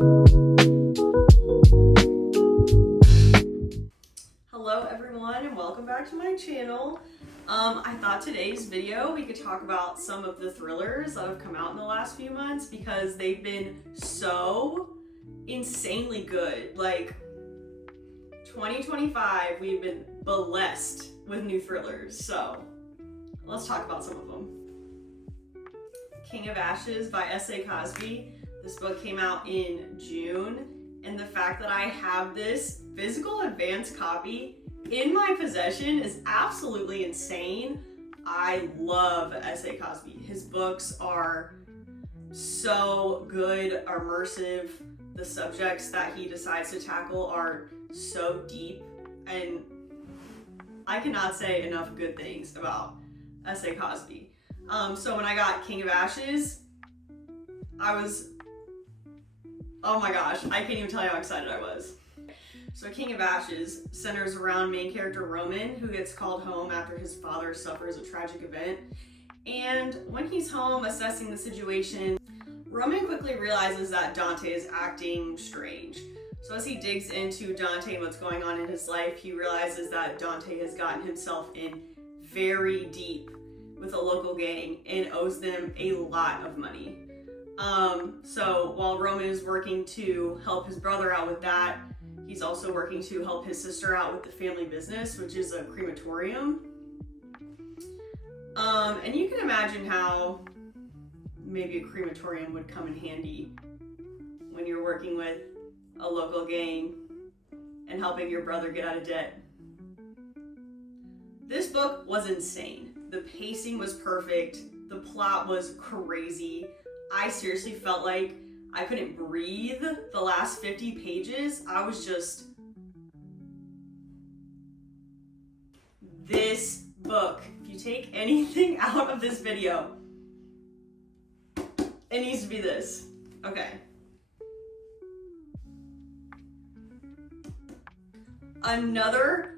Hello everyone and welcome back to my channel. I thought today's video we could talk about some of the thrillers that have come out in the last few months because they've been so insanely good. Like 2025, we've been blessed with new thrillers, so let's talk about some of them. King of Ashes by S.A. Cosby. This book came out in June, and the fact that I have this physical advanced copy in my possession is absolutely insane. I love S.A. Cosby. His books are so good, immersive. The subjects that he decides to tackle are so deep, and I cannot say enough good things about S.A. Cosby. So when I got King of Ashes, oh my gosh, I can't even tell you how excited I was. So King of Ashes centers around main character Roman, who gets called home after his father suffers a tragic event. And when he's home assessing the situation, Roman quickly realizes that Dante is acting strange. So as he digs into Dante and what's going on in his life, he realizes that Dante has gotten himself in very deep with a local gang and owes them a lot of money. So while Roman is working to help his brother out with that, he's also working to help his sister out with the family business, which is a crematorium. And you can imagine how maybe a crematorium would come in handy when you're working with a local gang and helping your brother get out of debt. This book was insane. The pacing was perfect. The plot was crazy. I seriously felt like I couldn't breathe the last 50 pages. I was just... This book, if you take anything out of this video, it needs to be this. Okay. Another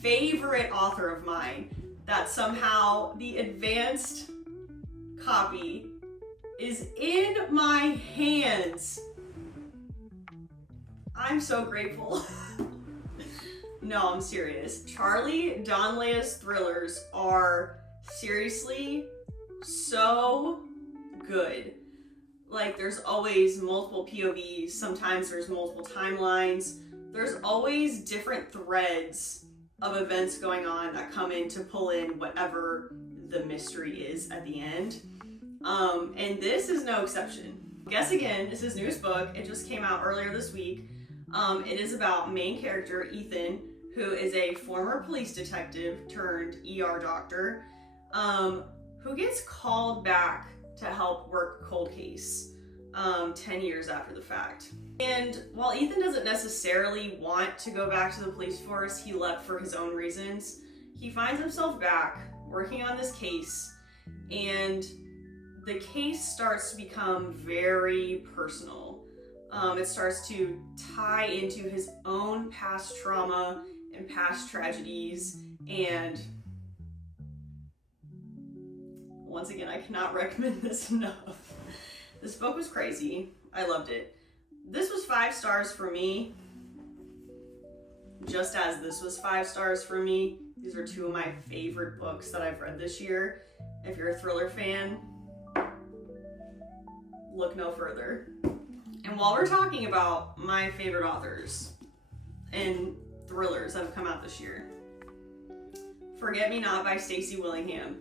favorite author of mine that somehow the advanced copy is in my hands. I'm so grateful. No, I'm serious. Charlie Donlea's thrillers are seriously so good. Like, there's always multiple POVs, sometimes there's multiple timelines, there's always different threads of events going on that come in to pull in whatever the mystery is at the end. And this is no exception. Guess Again is his newest book. It just came out earlier this week. It is about main character Ethan, who is a former police detective turned ER doctor, who gets called back to help work a cold case 10 years after the fact. And while Ethan doesn't necessarily want to go back to the police force, he left for his own reasons, he finds himself back working on this case, and the case starts to become very personal. It starts to tie into his own past trauma and past tragedies, and once again, I cannot recommend this enough. This book was crazy. I loved it. This was 5 stars for me, just as this was 5 stars for me. These are 2 of my favorite books that I've read this year. If you're a thriller fan, look no further. And while we're talking about my favorite authors and thrillers that have come out this year, Forget Me Not by Stacy Willingham.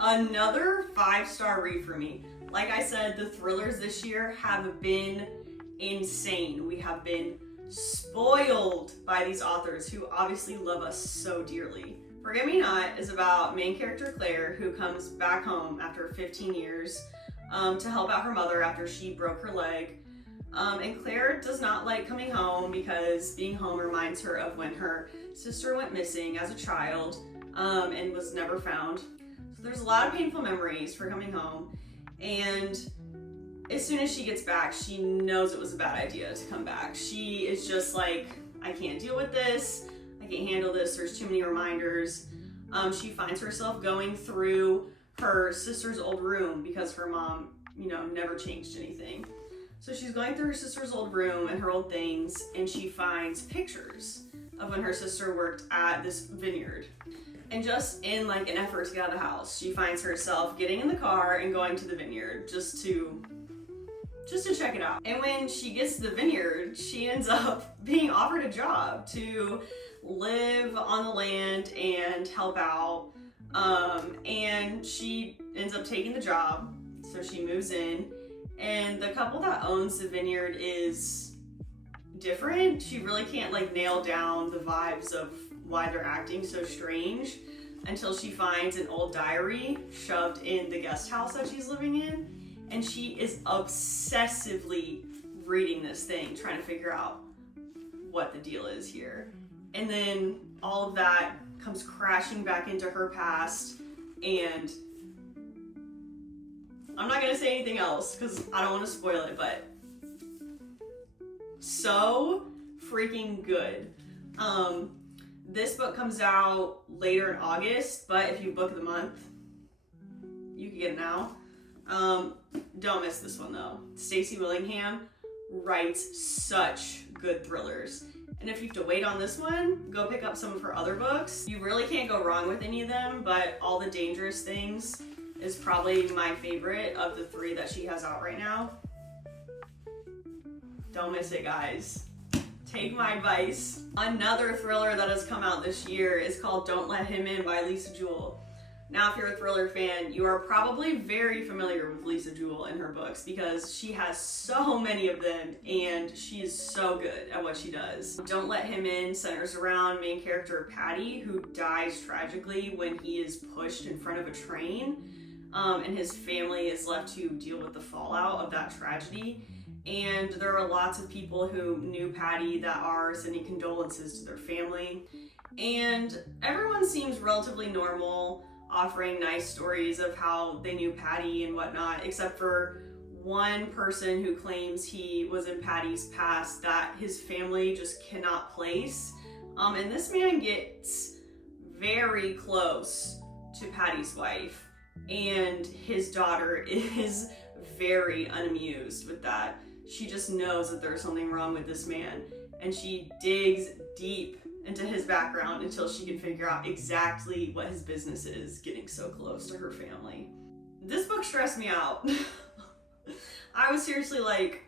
Another 5-star read for me. Like I said, the thrillers this year have been insane. We have been spoiled by these authors who obviously love us so dearly. Forget Me Not is about main character Claire, who comes back home after 15 years to help out her mother after she broke her leg. And Claire does not like coming home because being home reminds her of when her sister went missing as a child and was never found. So there's a lot of painful memories for coming home, and as soon as she gets back, she knows it was a bad idea to come back. She is just like, I can't deal with this, I can't handle this, there's too many reminders. She finds herself going through her sister's old room because her mom, never changed anything. So she's going through her sister's old room and her old things, and she finds pictures of when her sister worked at this vineyard. And just in like an effort to get out of the house, she finds herself getting in the car and going to the vineyard just to check it out. And when she gets to the vineyard, she ends up being offered a job to live on the land and help out. And she ends up taking the job, so she moves in. And the couple that owns the vineyard is different. She really can't like nail down the vibes of why they're acting so strange until she finds an old diary shoved in the guest house that she's living in. And she is obsessively reading this thing, trying to figure out what the deal is here. And then all of that comes crashing back into her past, and I'm not gonna say anything else because I don't want to spoil it, but so freaking good. This book comes out later in August, but if you book the month, you can get it now. Don't miss this one though. Stacy Willingham writes such good thrillers. And if you have to wait on this one, go pick up some of her other books. You really can't go wrong with any of them, but All the Dangerous Things is probably my favorite of the 3 that she has out right now. Don't miss it, guys. Take my advice. Another thriller that has come out this year is called Don't Let Him In by Lise Jewell. Now, if you're a thriller fan, you are probably very familiar with Lise Jewell and her books because she has so many of them and she is so good at what she does. Don't Let Him In centers around main character Patty, who dies tragically when he is pushed in front of a train, and his family is left to deal with the fallout of that tragedy. And there are lots of people who knew Patty that are sending condolences to their family. And everyone seems relatively normal, offering nice stories of how they knew Patty and whatnot, except for one person who claims he was in Patty's past that his family just cannot place. And this man gets very close to Patty's wife, and his daughter is very unamused with that. She just knows that there's something wrong with this man, and she digs deep into his background until she can figure out exactly what his business is getting so close to her family. This book stressed me out. I was seriously like,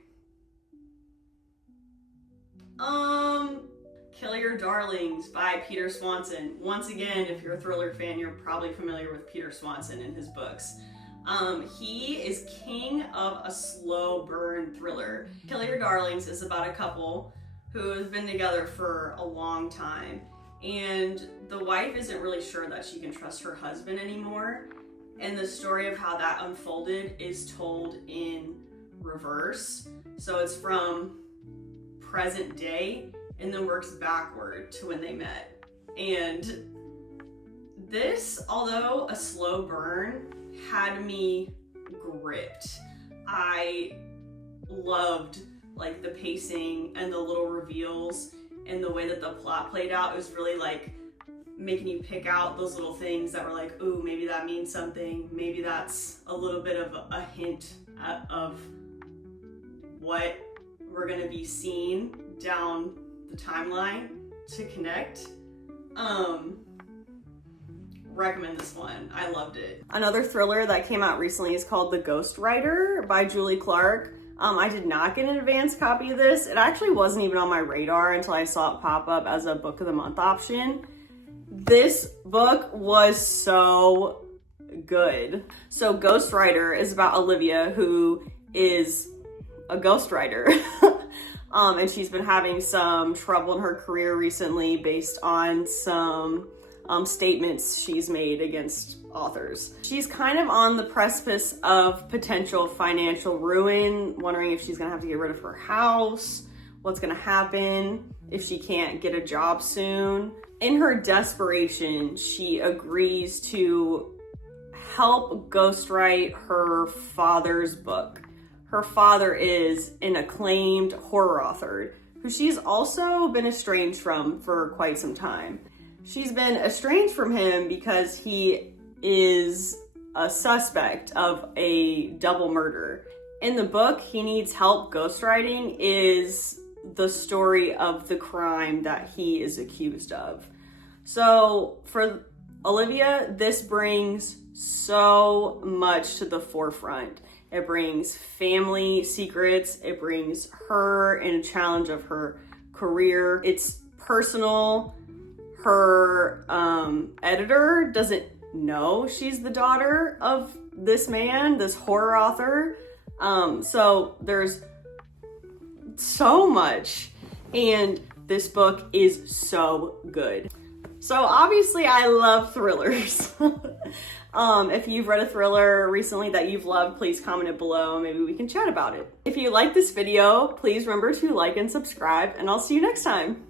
Kill Your Darlings by Peter Swanson. Once again, if you're a thriller fan, you're probably familiar with Peter Swanson and his books. He is king of a slow burn thriller. Kill Your Darlings is about a couple who has been together for a long time, and the wife isn't really sure that she can trust her husband anymore. And the story of how that unfolded is told in reverse. So it's from present day and then works backward to when they met. And this, although a slow burn, had me gripped. I loved like the pacing and the little reveals and the way that the plot played out. It was really like making you pick out those little things that were like, ooh, maybe that means something. Maybe that's a little bit of a hint of what we're gonna be seeing down the timeline to connect. Recommend this one. I loved it. Another thriller that came out recently is called The Ghostwriter by Julie Clark. I did not get an advanced copy of this. It actually wasn't even on my radar until I saw it pop up as a book of the month option. This book was so good. So Ghostwriter is about Olivia, who is a ghostwriter. And she's been having some trouble in her career recently based on some statements she's made against authors. She's kind of on the precipice of potential financial ruin, wondering if she's gonna have to get rid of her house, what's gonna happen if she can't get a job soon. In her desperation, she agrees to help ghostwrite her father's book. Her father is an acclaimed horror author who she's also been estranged from for quite some time. She's been estranged from him because he is a suspect of a double murder. in the book he needs help ghostwriting is the story of the crime that he is accused of. So for Olivia, this brings so much to the forefront. It brings family secrets. It brings her in a challenge of her career. It's personal. Her editor doesn't know she's the daughter of this man, this horror author. So there's so much, and this book is so good. So obviously I love thrillers. If you've read a thriller recently that you've loved, please comment it below. Maybe we can chat about it. If you like this video, please remember to like and subscribe, and I'll see you next time.